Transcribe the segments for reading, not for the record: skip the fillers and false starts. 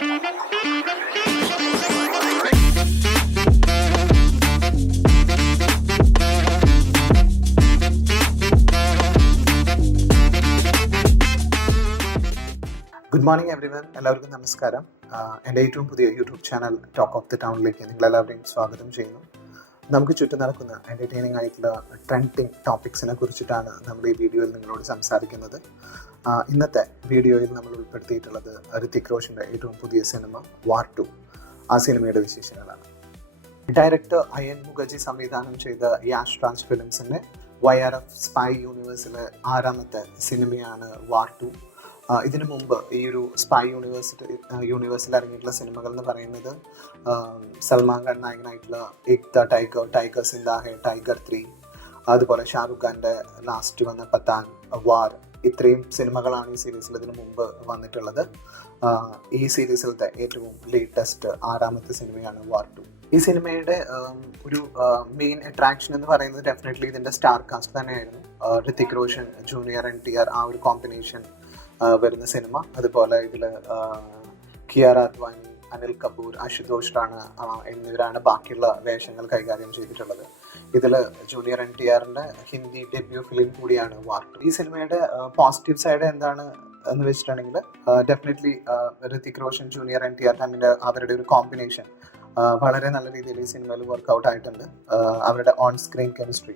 Good morning every one, എല്ലാവർക്കും നമസ്കാരം. എൻ്റെ ഏറ്റവും പുതിയ YouTube channel talk of the ടൗണിലേക്ക് നിങ്ങളെല്ലാവരെയും സ്വാഗതം ചെയ്യുന്നു. നമുക്ക് ചുറ്റും നടക്കുന്ന എൻ്റർടൈനിങ് ആയിട്ടുള്ള ട്രെൻഡിങ് ടോപ്പിക്സിനെ കുറിച്ചിട്ടാണ് നമ്മൾ ഈ വീഡിയോയിൽ നിങ്ങളോട് സംസാരിക്കുന്നത്. ഇന്നത്തെ വീഡിയോയിൽ നമ്മൾ ഉൾപ്പെടുത്തിയിട്ടുള്ളത് ഋതിക് റോഷൻ്റെ ഏറ്റവും പുതിയ സിനിമ വാർ 2, ആ സിനിമയുടെ വിശേഷങ്ങളാണ്. ഡയറക്ടർ അയൻ മുഖർജി സംവിധാനം ചെയ്ത യാഷ് രാജ് ഫിലിംസിൻ്റെ YRF സ്പൈ യൂണിവേഴ്സിലെ 6ാമത്തെ സിനിമയാണ് വാർ 2. ഇതിനു മുമ്പ് ഈ ഒരു സ്പൈ യൂണിവേഴ്സിൽ ഇറങ്ങിയിട്ടുള്ള സിനിമകൾ എന്ന് പറയുന്നത് സൽമാൻ ഖാൻ നായകനായിട്ടുള്ള Ek Tha Tiger, Tiger Zinda Hai, Tiger 3, അതുപോലെ ഷാറുഖ് ഖാൻ്റെ ലാസ്റ്റ് വന്ന പത്താൻ, വാർ, ഇത്രയും സിനിമകളാണ് ഈ സീരീസിൽ ഇതിനു മുമ്പ് വന്നിട്ടുള്ളത്. ഈ സീരീസിലത്തെ ഏറ്റവും ലേറ്റസ്റ്റ് 6ാമത്തെ സിനിമയാണ് വാർ 2. ഈ സിനിമയുടെ ഒരു മെയിൻ അട്രാക്ഷൻ എന്ന് പറയുന്നത് ഡെഫിനറ്റ്ലി ഇതിൻ്റെ സ്റ്റാർ കാസ്റ്റ് തന്നെയായിരുന്നു. ഋതിക് റോഷൻ, ജൂനിയർ NTR, ആ ഒരു കോമ്പിനേഷൻ വരുന്ന സിനിമ. അതുപോലെ ഇതിൽ കിയാറ അദ്വാനി, അനിൽ കപൂർ, അശുതോഷ് റാണ എന്നിവരാണ് ബാക്കിയുള്ള വേഷങ്ങൾ കൈകാര്യം ചെയ്തിട്ടുള്ളത്. ഇതിൽ ജൂനിയർ NTRൻ്റെ ഹിന്ദി ഡെബ്യൂ ഫിലിം കൂടിയാണ് വാർ 2. ഈ സിനിമയുടെ പോസിറ്റീവ് സൈഡ് എന്താണ് എന്ന് വെച്ചിട്ടുണ്ടെങ്കിൽ definitely Hrithik Roshan, junior NTR തമ്മിൽ അവരുടെ ഒരു കോമ്പിനേഷൻ വളരെ നല്ല രീതിയിൽ ഈ സിനിമയിൽ വർക്കൗട്ട് ആയിട്ടുണ്ട്. അവരുടെ ഓൺ സ്ക്രീൻ കെമിസ്ട്രി,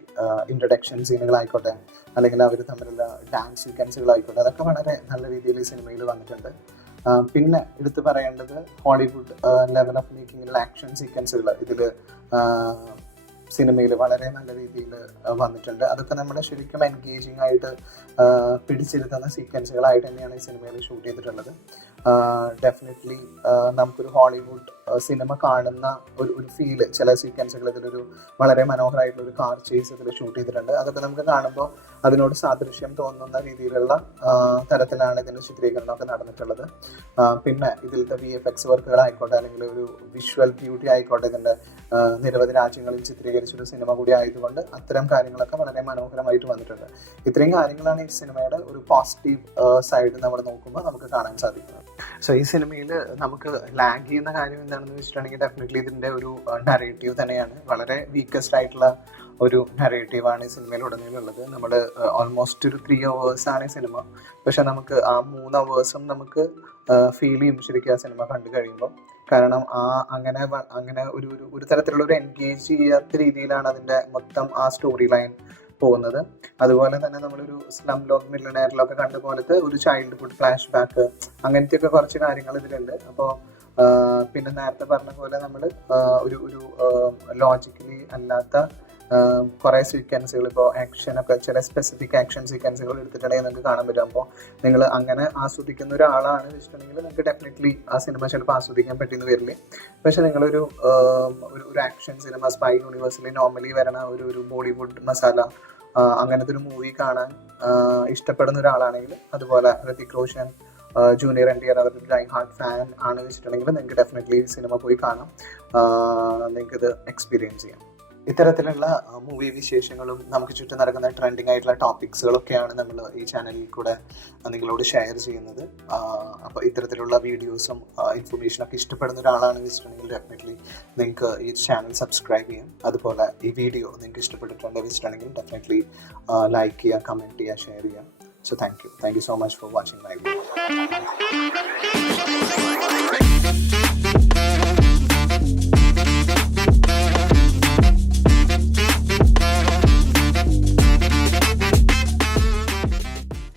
ഇൻട്രൊഡക്ഷൻ സീനുകളായിക്കോട്ടെ, അല്ലെങ്കിൽ അവർ തമ്മിലുള്ള ഡാൻസ് സീക്വൻസുകളായിക്കോട്ടെ, അതൊക്കെ വളരെ നല്ല രീതിയിൽ ഈ സിനിമയിൽ വന്നിട്ടുണ്ട്. പിന്നെ എടുത്തു പറയേണ്ടത് ഹോളിവുഡ് ലെവൽ ഓഫ് മേക്കിങ്ങിലുള്ള ആക്ഷൻ സീക്വൻസുകൾ ഇതിൽ സിനിമയിൽ വളരെ നല്ല രീതിയിൽ വന്നിട്ടുണ്ട്. അതൊക്കെ നമ്മളെ ശരിക്കും എൻഗേജിങ് ആയിട്ട് പിടിച്ചിരുത്തുന്ന സീക്വൻസുകളായിട്ട് തന്നെയാണ് ഈ സിനിമയിൽ ഷൂട്ട് ചെയ്തിട്ടുള്ളത്. ഡെഫിനറ്റ്ലി നമുക്കൊരു ഹോളിവുഡ് സിനിമ കാണുന്ന ഒരു ഫീല്, ചില സീക്വൻസുകൾ ഇതിലൊരു വളരെ മനോഹരമായിട്ടുള്ള ഒരു കാർ ചേസ് ഇതിൽ ഷൂട്ട് ചെയ്തിട്ടുണ്ട്. അതൊക്കെ നമുക്ക് കാണുമ്പോൾ അതിനോട് സാദൃശ്യം തോന്നുന്ന രീതിയിലുള്ള തരത്തിലാണ് ഇതിൻ്റെ ചിത്രീകരണമൊക്കെ നടന്നിട്ടുള്ളത്. പിന്നെ ഇതിലത്തെ VFX വർക്കുകളായിക്കോട്ടെ, അല്ലെങ്കിൽ ഒരു വിഷ്വൽ ബ്യൂട്ടി ആയിക്കോട്ടെ, ഇതിൻ്റെ നിരവധി രാജ്യങ്ങളിൽ ചിത്രീകരിച്ചൊരു സിനിമ കൂടി ആയതുകൊണ്ട് അത്തരം കാര്യങ്ങളൊക്കെ വളരെ മനോഹരമായിട്ട് വന്നിട്ടുണ്ട്. ഇത്രയും കാര്യങ്ങളാണ് ഈ സിനിമയുടെ ഒരു പോസിറ്റീവ് സൈഡ് നമ്മൾ നോക്കുമ്പോൾ നമുക്ക് കാണാൻ സാധിക്കുന്നത്. സോ ഈ സിനിമയിൽ നമുക്ക് ലാഗ് ചെയ്യുന്ന കാര്യം എന്താണെന്ന് വെച്ചിട്ടുണ്ടെങ്കിൽ ഡെഫിനറ്റ്ലി ഇതിൻ്റെ ഒരു നറേറ്റീവ് തന്നെയാണ്. വളരെ വീക്കസ്റ്റ് ആയിട്ടുള്ള ഒരു നറേറ്റീവാണ് ഈ സിനിമയിലുടനീളുള്ളത്. നമ്മൾ ഓൾമോസ്റ്റ് ഒരു 3 hours ആണ് ഈ സിനിമ. പക്ഷെ നമുക്ക് ആ 3 hours നമുക്ക് ഫീൽ ചെയ്യും ശരിക്കും ആ സിനിമ കണ്ടു കഴിയുമ്പോൾ. കാരണം അങ്ങനെ ഒരു തരത്തിലുള്ള ഒരു എൻഗേജ് ചെയ്യാത്ത രീതിയിലാണ് അതിൻ്റെ മൊത്തം ആ സ്റ്റോറി ലൈൻ പോകുന്നത്. അതുപോലെ തന്നെ നമ്മളൊരു സ്ലം ലോഗ് മില്യണയറിലൊക്കെ കണ്ട പോലത്തെ ഒരു ചൈൽഡ്ഹുഡ് ഫ്ലാഷ് ബാക്ക്, അങ്ങനത്തെയൊക്കെ കുറച്ച് കാര്യങ്ങൾ ഇതിലുണ്ട്. അപ്പോൾ പിന്നെ നേരത്തെ പറഞ്ഞ പോലെ നമ്മൾ ഒരു ലോജിക്കലി അല്ലാത്ത കുറേ സീക്വൻസുകൾ, ഇപ്പോൾ ആക്ഷനൊക്കെ ചില സ്പെസിഫിക് ആക്ഷൻ സീക്വൻസുകൾ എടുത്തിട്ടുണ്ടെങ്കിൽ നിങ്ങൾക്ക് കാണാൻ പറ്റും. അപ്പോൾ നിങ്ങൾ അങ്ങനെ ആസ്വദിക്കുന്ന ഒരാളാണ് വെച്ചിട്ടുണ്ടെങ്കിൽ നിങ്ങൾക്ക് ഡെഫിനറ്റ്ലി ആ സിനിമ ചിലപ്പോൾ ആസ്വദിക്കാൻ പറ്റുന്ന വരില്ലേ. പക്ഷെ നിങ്ങളൊരു ആക്ഷൻ സിനിമ, സ്പൈ യൂണിവേഴ്സിൽ നോർമലി വരണ ഒരു ബോളിവുഡ് മസാല അങ്ങനത്തെ ഒരു മൂവി കാണാൻ ഇഷ്ടപ്പെടുന്ന ഒരാളാണെങ്കിൽ, അതുപോലെ ഋതിക് റോഷൻ, ജൂനിയർ NTR അവരുടെ ഡൈ ഹാർട്ട് ഫാൻ ആണ് വെച്ചിട്ടുണ്ടെങ്കിൽ നിങ്ങൾക്ക് ഡെഫിനറ്റ്ലി സിനിമ പോയി കാണാം, നിങ്ങൾക്കിത് എക്സ്പീരിയൻസ് ചെയ്യാം. ഇത്തരത്തിലുള്ള മൂവി വിശേഷങ്ങളും നമുക്ക് ചുറ്റും നടക്കുന്ന ട്രെൻഡിങ് ആയിട്ടുള്ള ടോപ്പിക്സുകളൊക്കെയാണ് നമ്മൾ ഈ ചാനലിൽ കൂടെ നിങ്ങളോട് ഷെയർ ചെയ്യുന്നത്. അപ്പോൾ ഇത്തരത്തിലുള്ള വീഡിയോസും ഇൻഫർമേഷനൊക്കെ ഇഷ്ടപ്പെടുന്ന ഒരാളാണ് വെച്ചിട്ടുണ്ടെങ്കിൽ ഡെഫിനറ്റ്ലി നിങ്ങൾക്ക് ഈ ചാനൽ സബ്സ്ക്രൈബ് ചെയ്യാം. അതുപോലെ ഈ വീഡിയോ നിങ്ങൾക്ക് ഇഷ്ടപ്പെട്ടിട്ടുണ്ട് വെച്ചിട്ടുണ്ടെങ്കിൽ ഡെഫിനറ്റ്ലി ലൈക്ക് ചെയ്യുക, കമൻറ്റ് ചെയ്യുക, ഷെയർ ചെയ്യുക. So thank you so much for watching my video.